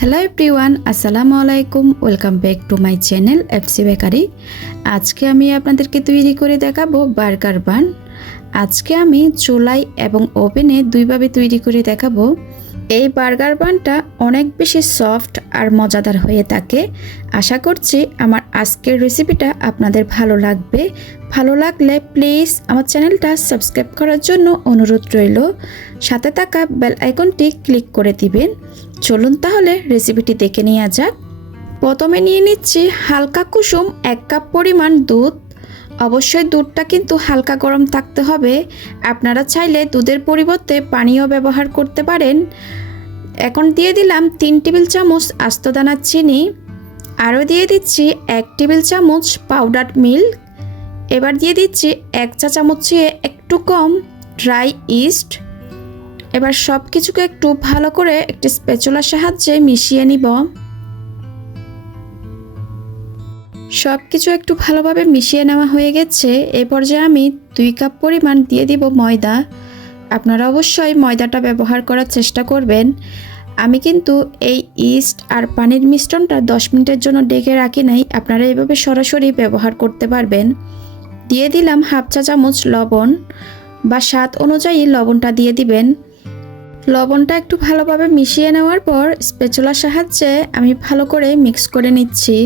Hello everyone, আসসালামু আলাইকুম। Welcome back to my channel FC bakery. আজকে আমি আপনাদেরকে তৈরি করে দেখাবো বার্গার বান। আজকে আমি চুলায় এবং ওভেনে দুইভাবে তৈরি করে দেখাবো। এই বার্গার বানটা অনেক বেশি সফট আর মজাদার হয়ে থাকে। আশা করছি আমার আজকের রেসিপিটা আপনাদের ভালো লাগবে। ভালো লাগলে প্লিজ আমার চ্যানেলটা সাবস্ক্রাইব করার জন্য অনুরোধ রইল। সাথে থাকা বেল আইকনটি ক্লিক করে দিবেন। চলুন তাহলে রেসিপিটি দেখে নেওয়া যাক। প্রথমে নিয়ে নিচ্ছি হালকা কুসুম 1 কাপ পরিমাণ দুধ। অবশ্যই দুধটা কিন্তু হালকা গরম থাকতে হবে। আপনারা চাইলে দুধের পরিবর্তে পানিও ব্যবহার করতে পারেন। এখন দিয়ে দিলাম 3 টেবিল চামচ আস্ত দানার চিনি। আরও দিয়ে দিচ্ছি 1 টেবিল চামচ পাউডার মিল্ক। এবার দিয়ে দিচ্ছি 1 চা চামচ চেয়ে একটু কম ড্রাই ইস্ট। এবার সব কিছুকে একটু ভালো করে একটি স্প্যাচুলার সাহায্যে মিশিয়ে নিব। সব কিছু একটু ভালোভাবে মিশিয়ে নেওয়া হয়ে গেছে। এই পর্যায়ে আমি 2 কাপ পরিমাণ দিয়ে দিব ময়দা। আপনারা অবশ্যই ময়দাটা ব্যবহার করার চেষ্টা করবেন। আমি কিন্তু এই ইস্ট আর পানির মিশ্রণটা 10 মিনিটের জন্য ঢেকে রাখি নাই। আপনারা এইভাবে সরাসরি ব্যবহার করতে পারবেন। দিয়ে দিলাম 1/2 চা চামচ লবণ বা স্বাদ অনুযায়ী লবণটা দিয়ে দিবেন। লবণটা একটু ভালোভাবে মিশিয়ে নেওয়ার পর স্প্যাচুলার সাহায্যে আমি ভালো করে মিক্স করে নিচ্ছি।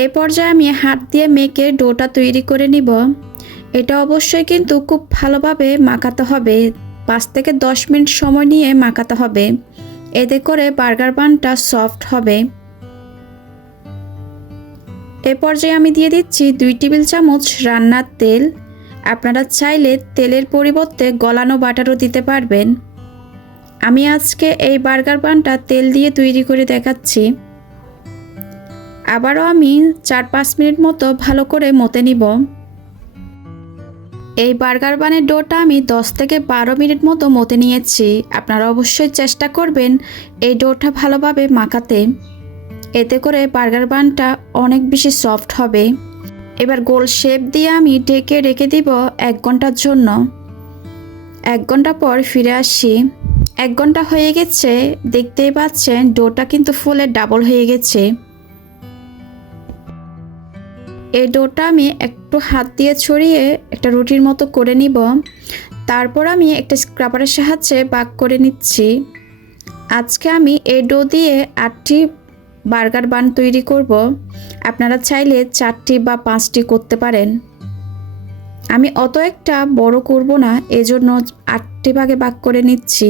এই পর্যায়ে আমি হাত দিয়ে মেখে ডোটা তৈরি করে নিব। এটা অবশ্যই কিন্তু খুব ভালোভাবে মাখাতে হবে। 5 থেকে 10 মিনিট সময় নিয়ে মাখাতে হবে। এতে করে বার্গার বানটা সফট হবে। এ পর্যায়ে আমি দিয়ে দিচ্ছি 2 টেবিল চামচ রান্নার তেল। আপনারা চাইলে তেলের পরিবর্তে গলানো বাটারও দিতে পারবেন। আমি আজকে এই বার্গার বানটা তেল দিয়ে তৈরি করে দেখাচ্ছি। আবারও আমি 4-5 মিনিট মতো ভালো করে মতে নিব। এই বার্গার বানের ডোটা আমি 10 থেকে 12 মিনিট মতো মতে নিয়েছি। আপনারা অবশ্যই চেষ্টা করবেন এই ডোটা ভালোভাবে মাখাতে। এতে করে বার্গার বানটা অনেক বেশি সফট হবে। এবার গোল শেপ দিয়ে আমি ঢেকে রেখে দিব 1 ঘন্টার জন্য। 1 ঘন্টা পর ফিরে আসি। 1 ঘন্টা হয়ে গেছে। দেখতেই পাচ্ছেন ডোটা কিন্তু ফুলে ডাবল হয়ে গেছে। এই ডোটা আমি একটু হাত দিয়ে ছড়িয়ে একটা রুটির মতো করে নিব। তারপর আমি একটা স্ক্রাবারের সাহায্যে ভাগ করে নিচ্ছি। আজকে আমি এই ডো দিয়ে 8টি বার্গার বান তৈরি করব। আপনারা চাইলে 4টি বা 5টি করতে পারেন। আমি অত একটা বড় করব না, এজন্য 8টি ভাগে ভাগ করে নিচ্ছি।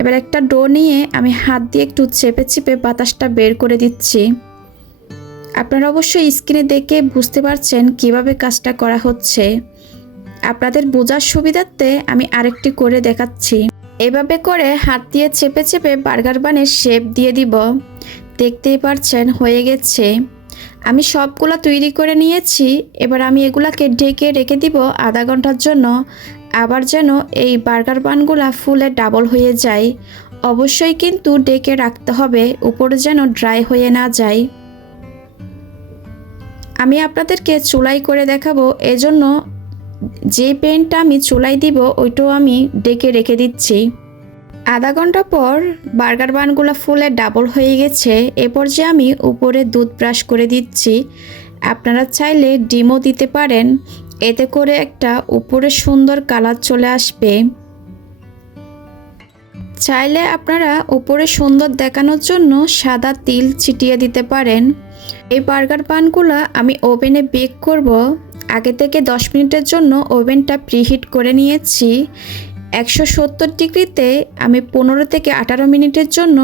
এবার একটা ডো নিয়ে আমি হাত দিয়ে একটু চেপে চেপে বাতাসটা বের করে দিচ্ছি। আপনারা অবশ্যই স্ক্রিনে দেখে বুঝতে পারছেন কিভাবে কাজটা করা হচ্ছে। আপনাদের বোঝার সুবিধার্থে আমি আরেকটি করে দেখাচ্ছি। এভাবে করে হাত দিয়ে চেপে চেপে বার্গার বানের শেপ দিয়ে দিব। দেখতেই পারছেন হয়ে গেছে। আমি সবগুলা তৈরি করে নিয়েছি। এবার আমি এগুলাকে ঢেকে রেখে দিব আধা ঘন্টার জন্য। আবার যেন এই বার্গার বানগুলা ফুলে ডাবল হয়ে যায়। অবশ্যই কিন্তু ঢেকে রাখতে হবে, উপরে যেন ড্রাই হয়ে না যায়। আমি আপনাদেরকে চুলাই করে দেখাবো, এজন্য যে প্যানটা আমি চুলাই দিব ওইটাও আমি ঢেকে রেখে দিচ্ছি। আধা ঘন্টা পর বার্গার বানগুলো ফুলে ডাবল হয়ে গেছে। এ পর্যায়ে আমি উপরে দুধ ব্রাশ করে দিচ্ছি। আপনারা চাইলে ডিমও দিতে পারেন। এতে করে একটা উপরে সুন্দর কালার চলে আসবে। চাইলে আপনারা উপরে সুন্দর দেখানোর জন্য সাদা তিল ছিটিয়ে দিতে পারেন। এই বার্গার বানগুলো আমি ওভেনে বেক করব। আগে থেকে 10 মিনিটের জন্য ওভেনটা প্রিহিট করে নিয়েছি। 170 ডিগ্রিতে আমি 15 থেকে 18 মিনিটের জন্য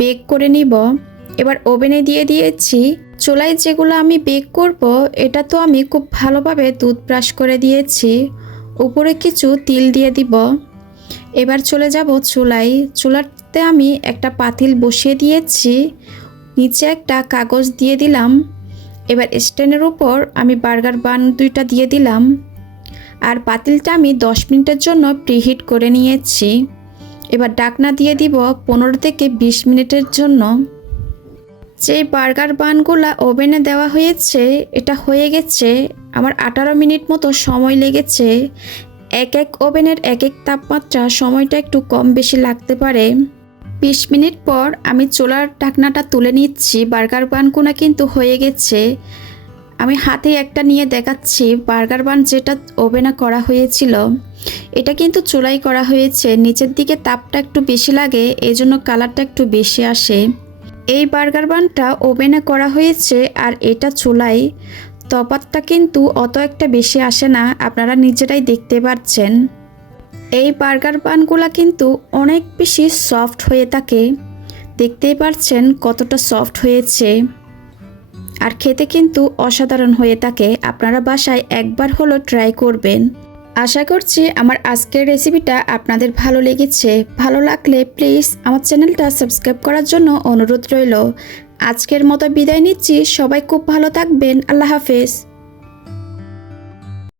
বেক করে নিব। এবার ওভেনে দিয়ে দিয়েছি। চুলায় যেগুলো আমি বেক করব এটা তো আমি খুব ভালোভাবে দুধ ব্রাশ করে দিয়েছি। উপরে কিছু তিল দিয়ে দিব। এবার চলে যাব চুলায়। চুলাতে আমি একটা পাতিল বসিয়ে দিয়েছি। নিচে একটা কাগজ দিয়ে দিলাম। এবার স্ট্যান্ডের উপর আমি বার্গার বান 2টা দিয়ে দিলাম। আর পাতিলটা আমি 10 মিনিটের জন্য প্রিহিট করে নিয়েছি। এবার ঢাকনা দিয়ে দিব 15 থেকে 20 মিনিটের জন্য। যে বার্গার বানগুলো ওভেনে দেওয়া হয়েছে এটা হয়ে গেছে। আমার 18 মিনিট মতো সময় লেগেছে। এক এক ওভেনের এক এক তাপমাত্রা, সময়টা একটু কম বেশি লাগতে পারে। 20 মিনিট পর আমি চুলার ঢাকনাটা তুলে নিচ্ছি। বার্গার বানগুলো কিন্তু হয়ে গেছে। আমি হাতে একটা নিয়ে দেখাচ্ছি। বার্গার বান যেটা ওভেনে করা হয়েছিল, এটা কিন্তু চুলাই করা হয়েছে। নিচের দিকে তাপটা একটু বেশি লাগে, এই জন্য কালারটা একটু বেশি আসে। এই বার্গার বানটা ওভেনে করা হয়েছে আর এটা চুলাই, তফাৎটা কিন্তু অত একটা বেশি আসে না, আপনারা নিজেরাই দেখতে পাচ্ছেন। এই বার্গার বানগুলা কিন্তু অনেক বেশি সফট হয়ে থাকে, দেখতেই পাচ্ছেন কতটা সফট হয়েছে। আর খেতে কিন্তু অসাধারণ হয়ে থাকে। আপনারা বাসায় একবার হলো ট্রাই করবেন। আশা করছি আমার আজকের রেসিপিটা আপনাদের ভালো লেগেছে। ভালো লাগলে প্লিজ আমার চ্যানেলটা সাবস্ক্রাইব করার জন্য অনুরোধ রইল। আজকের মতো বিদায় নিচ্ছি। সবাই খুব ভালো থাকবেন। আল্লাহ হাফেজ।